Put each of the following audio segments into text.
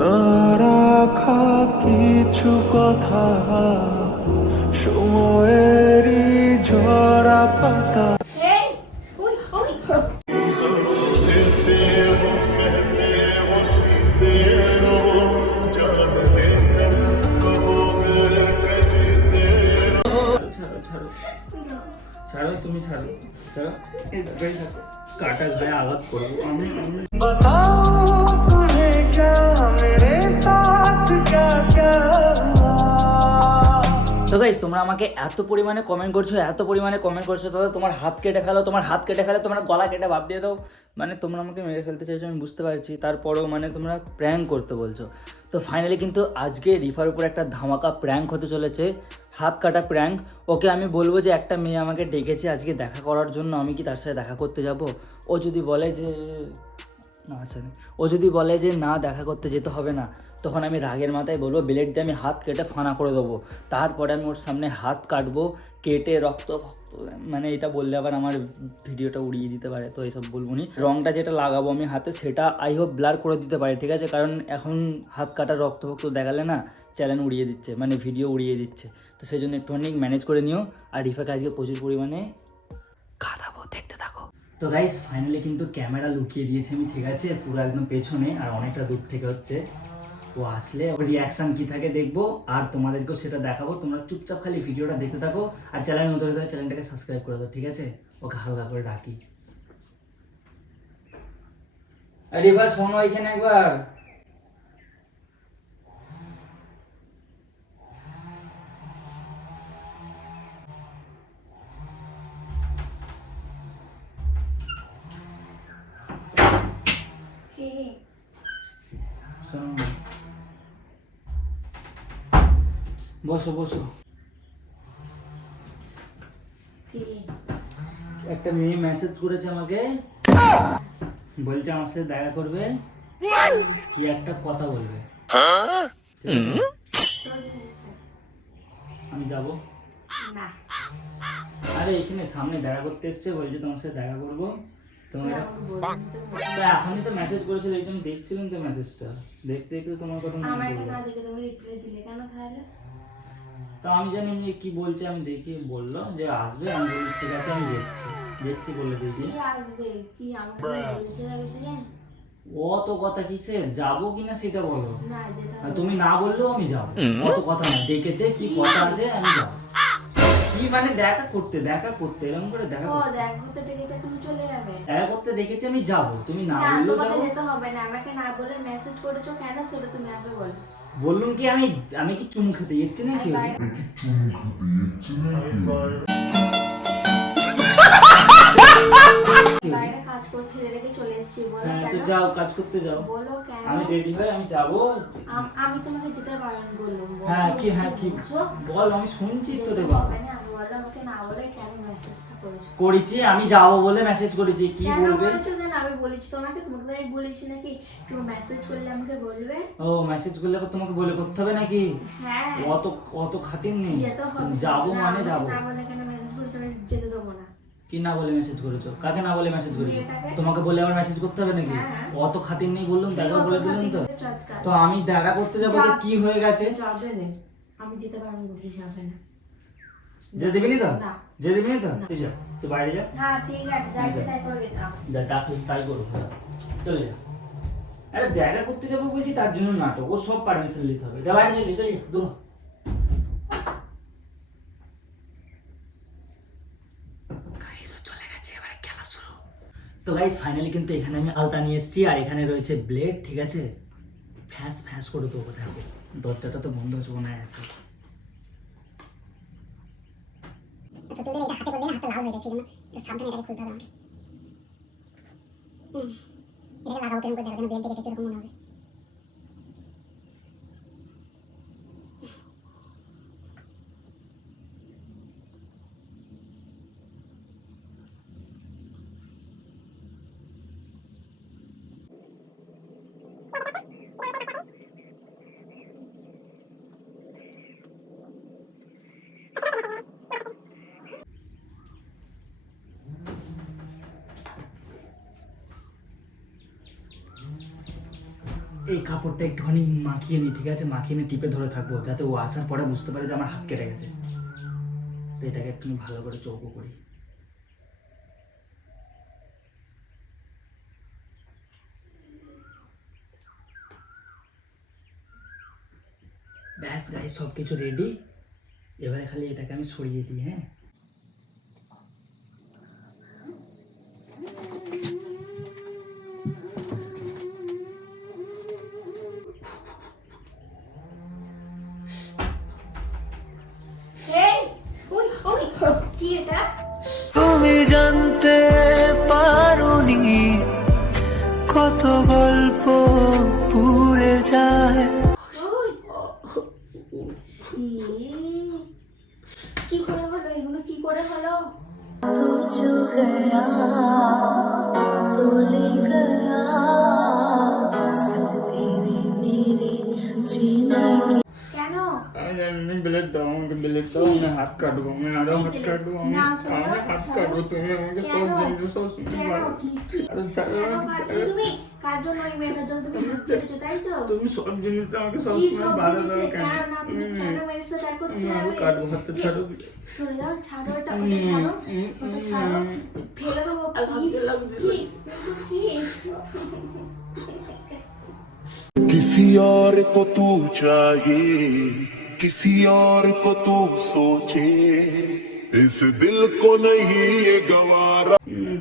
না রাখা কিছু কথা সময়েরই ঝরা পাতা। ছাড়ো তুমি ছাড়ো ছাড়ো কাটা গায়ে আঘাত করবো আমি তো গাইস তোমরা আমাকে এত পরিমাণে কমেন্ট করছো দাদা তোমার হাত কেটে ফেলো তোমার গলা কেটে ভাব দিয়ে দাও। মানে তোমরা আমাকে মেরে ফেলতে চাইছো আমি বুঝতে পারছি, তারপরেও মানে তোমরা প্র্যাঙ্ক করতে বলছো। তো ফাইনালি কিন্তু আজকে রিফার উপর একটা ধামাকা প্র্যাঙ্ক হতে চলেছে, হাত কাটা প্র্যাঙ্ক। ওকে আমি বলবো যে একটা মেয়ে আমাকে ডেকেছে আজকে দেখা করার জন্য, আমি কি তার সাথে দেখা করতে যাব? ও যদি বলে যে না আচ্ছা ও যদি বলে যে না দেখা করতে যেতে হবে না, তখন আমি রাগের মাথায় বলবো ব্লেড দিয়ে আমি হাত কেটে ফানা করে দেবো। তারপরে আমি ওর সামনে হাত কাটবো, কেটে রক্ত মানে এটা বললে আবার আমার ভিডিওটা উড়িয়ে দিতে পারে, তো এইসব বলবো নি। রঙটা যেটা লাগাবো আমি হাতে সেটা আই হোপ ব্লার করে দিতে পারে, ঠিক আছে? কারণ এখন হাত কাটা রক্ত দেখালে না চ্যানেল উড়িয়ে দিচ্ছে, মানে ভিডিও উড়িয়ে দিচ্ছে। তো সেই জন্য একটুখানি ম্যানেজ করে নিও। আর রিফাকে আজকে প্রচুর পরিমাণে খাওয়াবো, দেখতে থাকো। তো গাইস ফাইনালি কিন্তু ক্যামেরা লুকিয়ে দিয়েছি আমি, ঠিক আছে? পুরো একদম পেছনে আর অনেকটা দূর থেকে হচ্ছে। ও আসলে ওর রিয়াকশান কী থাকে দেখবো, আর তোমাদেরকেও সেটা দেখাবো। তোমরা চুপচাপ খালি ভিডিওটা দেখতে থাকো, আর চ্যানেল নতুন হলে চ্যানেলটাকে সাবস্ক্রাইব করে দাও, ঠিক আছে? ওকে হালকা করে ডাকি। আরে ভাই শোনো এখানে একবার। শোনো, বসো বসো। একটা মেয়ে মেসেজ করেছে আমাকে, বলছে আমার সাথে দেখা করবে, কি একটা কথা বলবে। আমি যাব না। আরে এখানে সামনে দেখা করতে এসছে, বলছে তোমার সাথে দেখা করবো। তোমার এখনই তো মেসেজ করেছিল, এই জন্য দেখছিলাম তো মেসেজটা, দেখতে দেখতে তোমার কথা মনে পড়লো। তো আমি জানি এমনি কি বলছে, আমি দেখি বললো যে আসবে, আমি বলি ঠিক আছে আমি দেখছি বলে দিয়েছি। অত কথা কিসে, যাবো কিনা সেটা বলো। তুমি না বললেও আমি যাবো, অত কথা না। ডেকেছে কি কথা আছে, আমি যাবো। কি মানে দেখা করতে এরকম করে দেখা করতে ডেকেছে, তুমি চলে যাবে। দেখা করতে ডেকেছে আমি যাবো, তুমি না বললেও যাবো। যেতে হবে না, আমাকে না বলে মেসেজ করেছো কেন সেটা তুমি আগে বলো। বললাম কি আমি কি চুমু খেতে যাচ্ছি নাকি? বাইরে কাজ করতে রেখে চলে এসেছি, বলো কেন? তো যাও কাজ করতে যাও, বলো কেন? আমি রেডি হই, আমি যাব। আমি তোমাকে যেতে বারণ করলাম। হ্যাঁ কি বল, আমি শুনছি তো রে বাবা। আমাকে না বলে কেন মেসেজটা করেছি? আমি যাব বলে মেসেজ করেছি, কি বলবে? আমি বলেছি তোমাকে আমি বলেছি নাকি কেউ মেসেজ করলে আমাকে বলবে? ও মেসেজ করলে তোমাকে বলে করতে হবে নাকি? হ্যাঁ অত খাতির নেই, যাবো মানে যাবো। না বলে কেন মেসেজ করে তুমি যেতে দেবো না? কি না বলে মেসেজ করেছো? কাকে না বলে মেসেজ করেছো? তোমাকে বলে আবার মেসেজ করতে হবে নাকি? অত খাতির নেই বললাম, দেখা বলে দিলাম তো। তো আমি দেখা করতে যাবো, তো কি হয়ে গেছে? যাবে না, আমি যেতে পারবো না, যাবে না। যেতে দিবি না তো? যেতে দিবি না তো? তুই যা, তুই বাইরে যা। হ্যাঁ ঠিক আছে, যাইতে তাই করে গেছ। যা ডাক্তার তাই করো, চলে যা। আরে দেখা করতে যাবো বলছি তার জন্য নাটক, ও সব পারমিশন নিতে হবে। যা বাইরে চলে যা, দূর। তো গাইস ফাইনালি কিন্তু এখানে আমি আলতা নিয়ে এসেছি, আর এখানে রয়েছে ব্লেড, ঠিক আছে? ফ্যাস করে দেবো, দেখো দরজাটা তো বন্ধ হচ্ছে মনে আছে। আচ্ছা তুমি এটা হাতে করলে না, হাতটা লাল হয়ে যাচ্ছে, সেজন্য সাবধানে এটাকে খুলতে হবে আমাকে। এটাকে লাগাবো কেমন করে, দেখো যেন ব্লেড কেটেছে এরকম মনে হবে। কাপড়টা একটুখানি মাখিয়ে নিই, ঠিক আছে? মাখিয়ে নিয়ে টিপে ধরে থাকবো, যাতে ও আসার পরে বুঝতে পারে যে আমার হাত কেটে গেছে। তো এটাকে একটু ভালো করে চৌকো করি। ব্যাস গাইস, সব কিছু রেডি। এবারে খালি এটাকে আমি সরিয়ে দিই। হ্যাঁ, কি এটা? তুমি জানতে পারোনি কত গল্প পুড়ে যায়। কি করে হলো এগুলো? কি করে হলো? কেন? আমি জানি, ব্লেড দাও আমাকে, ব্লেড দাও, আমি হাত কাটবো, আমি আরো হাত কাটবো, আমি হাত কাটবো, তুমি আমাকে সব জিনিস সব শুনে পারো। আরে ছাড়ো, তুমি কার জন্য ওই মেয়েটার জন্য তুমি হাত কেটেছো, তাই তো? তুমি সব জিনিস আমাকে সব কি সময় সব বাধা জিনিসে? দাও কেন? কারণ না, তুমি কেন মেরেছো তাই করতে আমি আরো হবে? কাটবো, হাতটা ছাড়ো। সরে যাও, ছাড়ো এটা, ওটা ছাড়ো, ওটা ছাড়ো, ফেলে দেবো। কি? किसी और को तू चाहिए, किसी और को तू सोचे, इस दिल को नहीं ये गवारा।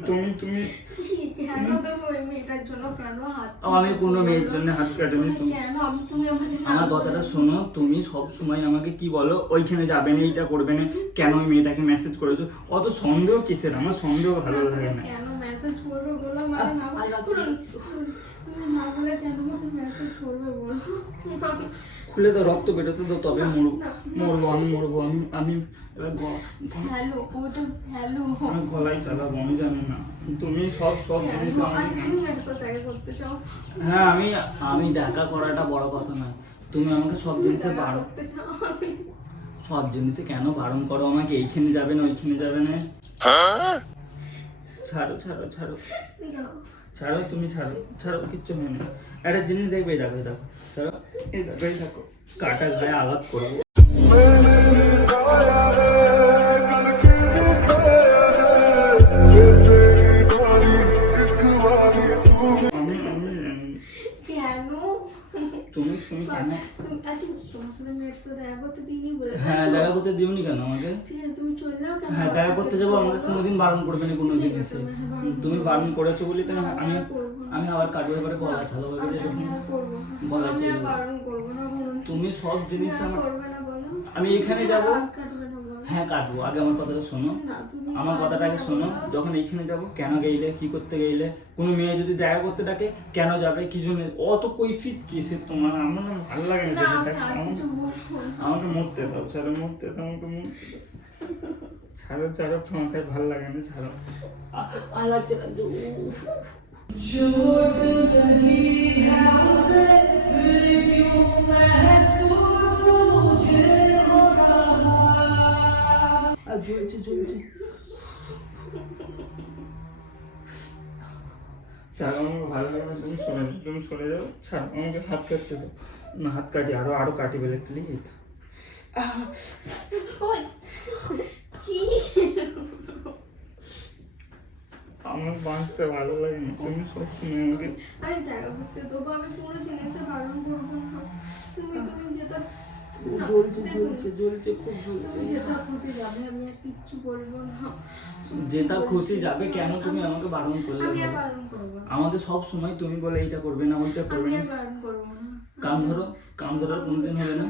তুমি তুমি কেন তুমি ওই মেয়েটার জন্য কেন হাত? আমি কোনো মেয়ের জন্য হাত কাটিনি। তুমি কেন? তুমি আমাকে না আমার কথাটা শোনো, তুমি সব সময় আমাকে কি বলো, ওইখানে যাবে না, এইটা করবে না, কেন ওই মেয়েটাকে মেসেজ করেছো? অত সন্দেহ কিসের? আমার সন্দেহ ভালো লাগে না। কেন মেসেজ করবে বলো? মানে না তুমি না বলে কেন আমাকে মেসেজ করবে বলো? খুলে তো রক্ত বেরোতে তো, তবে মরবো আমি, মরবো আমি। আমি এবার হ্যালো, ওটা হ্যালো। আমি গলায় চালাবো, আমি জানি না। তুমি সব জিনিস আজ আমাকে। তুমি মেয়েটার সাথে দেখা করতে চাও? হ্যাঁ, আমি দেখা করাটা বড় কথা না, তুমি আমাকে সব জিনিসে দেখা বারণ, করতে চাও? আমি সব জিনিসে কেন বারণ করো আমাকে? এইখানে যাবে না, ওইখানে যাবে না। ছাড়ো ছাড়ো ছাড়ো যাও। ছাড়ো, তুমি ছাড়ো ছাড়ো, কিচ্ছু হয় না। একটা জিনিস দেখবে, এই দেখো, এই দেখো, ছাড়ো, এই দেখো, এই দেখো, কাটা গায়ে আঘাত করবো। আমি কেন? তুমি কেন? আচ্ছা, তোমার সাথে মেয়ের সাথে দেখা করতে দিইনি বলে? হ্যাঁ, দেখা করতে দিওনি কেন আমাকে? ঠিক আছে, তুমি চলে যাও কেন? হ্যাঁ, দেখা করতে যাবো, আমাকে কোনোদিন বারণ করবে না কোনো জিনিসে। তুমি বারণ করেছো বলি তো আমি আবার কাটবো, এবারে গলা ছাড়বো, এবারে এরকম করবো গলা আমি আর চেয়ে বারণ করবো না, বলুন। তুমি সব জিনিস আমার। করবে না বলো? আমি এখানে যাবো, হাত কাটবে না বলো? হ্যাঁ কাটবো। আগে আমার কথাটা শোনো, না, তুমি আমার কথাটা আগে শোনো। যখন এইখানে যাব, কেন গেইলে, কি করতে গেইলে? কোনো মেয়ে যদি দেখা করতে ডাকে, কেন যাবে, কি জন্য? অত কৈফিয়ত কিসের তোমার? আমার না ভালো লাগে না না, যেটা আমি দেখতে। আর কিছু বলবো না। আমাকে মরতে দাও, ছাড়ো, মরতে দাও, আমাকে মরতে দাও। ছাড়ো ছাড়ো, তোমাকে ভালো লাগে না, ছাড়ো। আর লাগছে লাগছে, উফ। আর জ্বলছে জ্বলছে। ছাড়ো, আমাকে ভালো লাগে না, তুমি সরে যাও, ছাড়ো, আমাকে হাত কাটতে দাও। না, হাত কাটি, আরো কাটি বলে প্লিজ। ওই, কি? আমার বাঁচতে ভালো লাগে না, তুমি সবসময় আমাকে। আমি দেখা করতে দেবো, আমি কোনো জিনিসে বারণ করবো না। তুমি যেটা জ্বলছে জ্বলছে জ্বলছে, খুব জ্বলছে। তুমি যেটা খুশি যাবে, আমি আর কিচ্ছু বলবো না। যেটা খুশি যাবে, কেন তুমি আমাকে বারণ করলে? আমি আর বলো? বারণ করবো না। আমাকে সব সময় তুমি বলে এইটা করবে না, ওইটা করবে আমি না। আর বারণ করবো না। কাম ধরার কোনোদিন হবে না।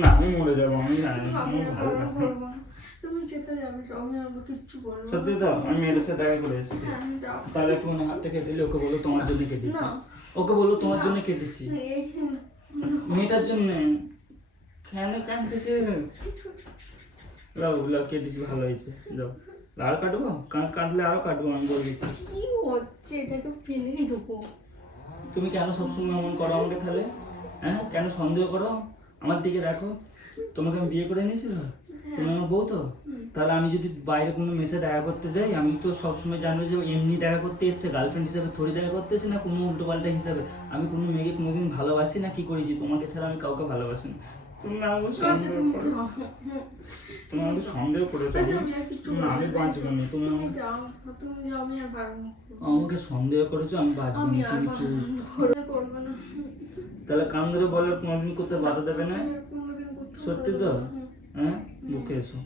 না, আমি মরে যাবো, আমি জানি না, আমি আমার আর ভালো বারণ লাগে না। করবো না। তুমি যেতে যাবে, আমি আর কিচ্ছু বলবো না। সত্যি তো, আমি মেয়ের সাথে দেখা করে এসেছি। হ্যাঁ, আমি যাও। তাহলে একটু হাতটা কেটে দিলে, ওকে বলো তোমার জন্য কেটেছি। না। ওকে বলো তোমার জন্য কেটেছি, মেয়েটার জন্য। কেন কাঁদতেছে? লাও লাও, কেটেছি, ভালো হয়েছে, যাও। আর কাটবো, কাটলে আরো কাটবো, আমি বলে দিচ্ছি। কি হচ্ছে? এটাকে ফেলেই দেবো। তুমি কেন সবসময় এমন করো আমাকে তাহলে? হ্যাঁ, কেন সন্দেহ করো? আমার দিকে দেখো, তোমাকে আমি বিয়ে করে নিয়েছি তো? তুমি আমার বউ তো? তাহলে আমি যদি বাইরে কোনো মেসে দেখা করতে যাই, আমি তো সবসময় জানবো যে এমনি দেখা করতে এসছে, গার্লফ্রেন্ড হিসাবে থোড়ি দেখা করতে এসছে, না কোনো উল্টোপাল্টা হিসাবে। আমি কোনো মেয়েকে কোনোদিন ভালোবাসি না, কি করেছি? তোমাকে ছাড়া আমি কাউকে ভালোবাসি না। তুমি আমাকে সন্দেহ করো, তুমি আমাকে সন্দেহ করেছো। না, আমি বাঁচবো না। তুমি তুমি যাও, আমি আর পারবো না। আমাকে সন্দেহ করেছো, আমি বাঁচবো আমি না। আর তুমি চুপ। করবো না। তাহলে কান ধরে বলার কোনোদিন করতে বাধা দেবে না? আমি আর কোনোদিন করতে সত্যি তো? হ্যাঁ, বুকে এসো।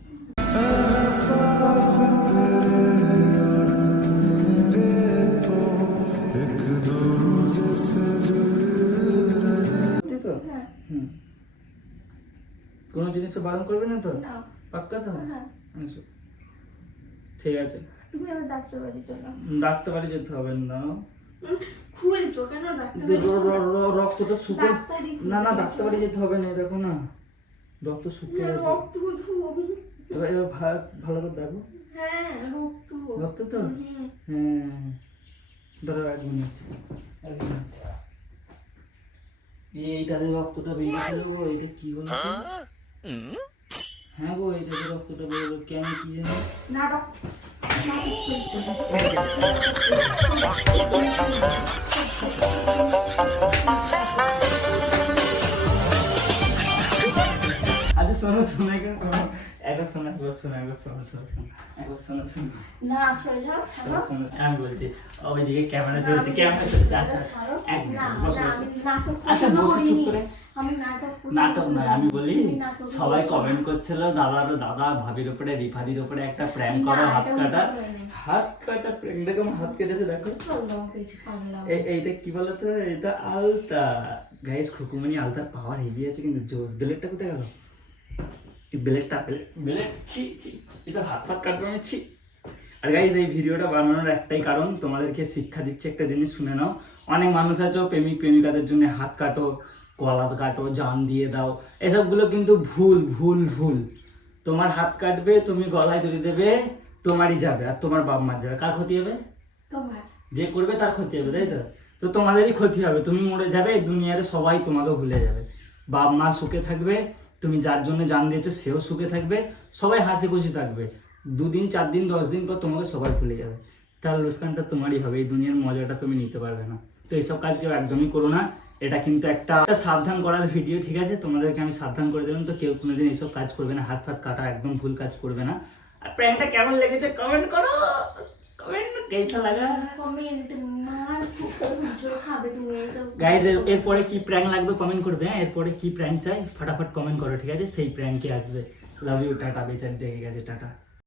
সত্যি তো? হ্যাঁ। হুম। কোনো জিনিসে বারণ করবে না তো? না। পাক্কা তো? হ্যাঁ। এসো। ঠিক আছে। তুমি আমার ডাক্তার বাড়ি চলো। ডাক্তার বাড়ি যেতে হবে না। খুলছো কেন ডাক্তার রক্তটা শুকে, ডাক্তারি না না ডাক্তার বাড়ি যেতে হবে না, দেখো না রক্ত শুকিয়ে গেছে। রক্ত এবার ভালো করে দেখো। হ্যাঁ রক্ত রক্ত তো? হুম। হ্যাঁ, ধরো 1 মিনিট। এইটাতে রক্তটা বেরিয়েছিল গো, এটা কি বলো তো? হ্যাঁ গো, এইটাতে রক্তটা বেরোলো কেন কি জানি। নাটক আচ্ছা শোনো শোনো, একবার শোনো, একবার শোনো, একবার শোনো, শোনো, শোনো, একবার শোনো, শোনো, না সরে যাও ছাড়ো শোনো, আমি বলছি ওইদিকে ক্যামেরা চলছে, ক্যামেরা চলছে। আচ্ছা ছাড়ো এক না মিনিট, বসো, বসো। আমি নাটক আচ্ছা বসে চুপ করে। আমি নাটক নাটক নয়, আমি বলি তুমি নাটক সবাই করছো। কমেন্ট করছিল দাদা ভাবির উপরে, রিফাদির উপরে একটা প্র্যাঙ্ক করো, না, হাত এটা কাটা। উচিত হয়নি। হাত কাটা প্র্যাঙ্ক, দেখো আমার হাত কেটেছে, দেখো। আল্লাহ কিছু কামলাম এইটা কি বলতো, এটা আলতা। গাইস খুকুমনি আলতার পাওয়ার হেভি আছে কিন্তু জোস। ব্লেডটা কোথায় গেল? ব্লেডটা, ব্লেড ছি ছি, এটা হাত ফাত কাটবো আমি, ছি। আর গাইজ এই ভিডিওটা বানানোর একটাই কারণ, তোমাদেরকে শিক্ষা দিচ্ছে একটা জিনিস, শুনে নাও। অনেক মানুষ আছো প্রেমিক প্রেমিকাদের জন্য হাত কাটো, গলা কাটো, জান দিয়ে দাও, এসবগুলো কিন্তু ভুল ভুল ভুল। তোমার হাত কাটবে, তুমি গলায় দড়ি দেবে, তোমারই যাবে আর তোমার বাপ মার যাবে। কার ক্ষতি হবে? তোমার যে করবে তার ক্ষতি হবে, তাই তো? তো তোমাদেরই ক্ষতি হবে, তুমি মরে যাবে, এই দুনিয়াতে সবাই তোমাকে ভুলে যাবে। বাপ মা সুখে থাকবে, তুমি যার জন্য জান দিয়েছো সেও সুখে থাকবে, সবাই হাসি খুশি থাকবে। 2 দিন 4 দিন 10 দিন পর তোমাকে সবাই ভুলে যাবে। তাহলে লোকসানটা তোমারই হবে, এই দুনিয়ার মজাটা তুমি নিতে পারবে না। তো এইসব কাজ কেউ একদমই করো না। এটা কিন্তু একটা সাবধান করার ভিডিও, ঠিক আছে? তোমাদেরকে আমি সাবধান করে দিলাম। তো কেউ কোনোদিন এইসব কাজ করবে না, হাত ফাত কাটা একদম ভুল কাজ করবে না। আর প্র্যাঙ্কটা কেমন লেগেছে কমেন্ট করো, কমেন্ট কেসা লাগা। কমেন্ট মার জোর খাবে তুমি তো গাইজ এরপরে কি প্র্যাঙ্ক লাগবে কমেন্ট করবে। হ্যাঁ, এরপরে কি প্র্যাঙ্ক চাই ফটাফট কমেন্ট করো, ঠিক আছে? সেই প্র্যাঙ্কই আসবে। লাভ ইউ, টাটা, বেচার ডেকে গেছে, টাটা।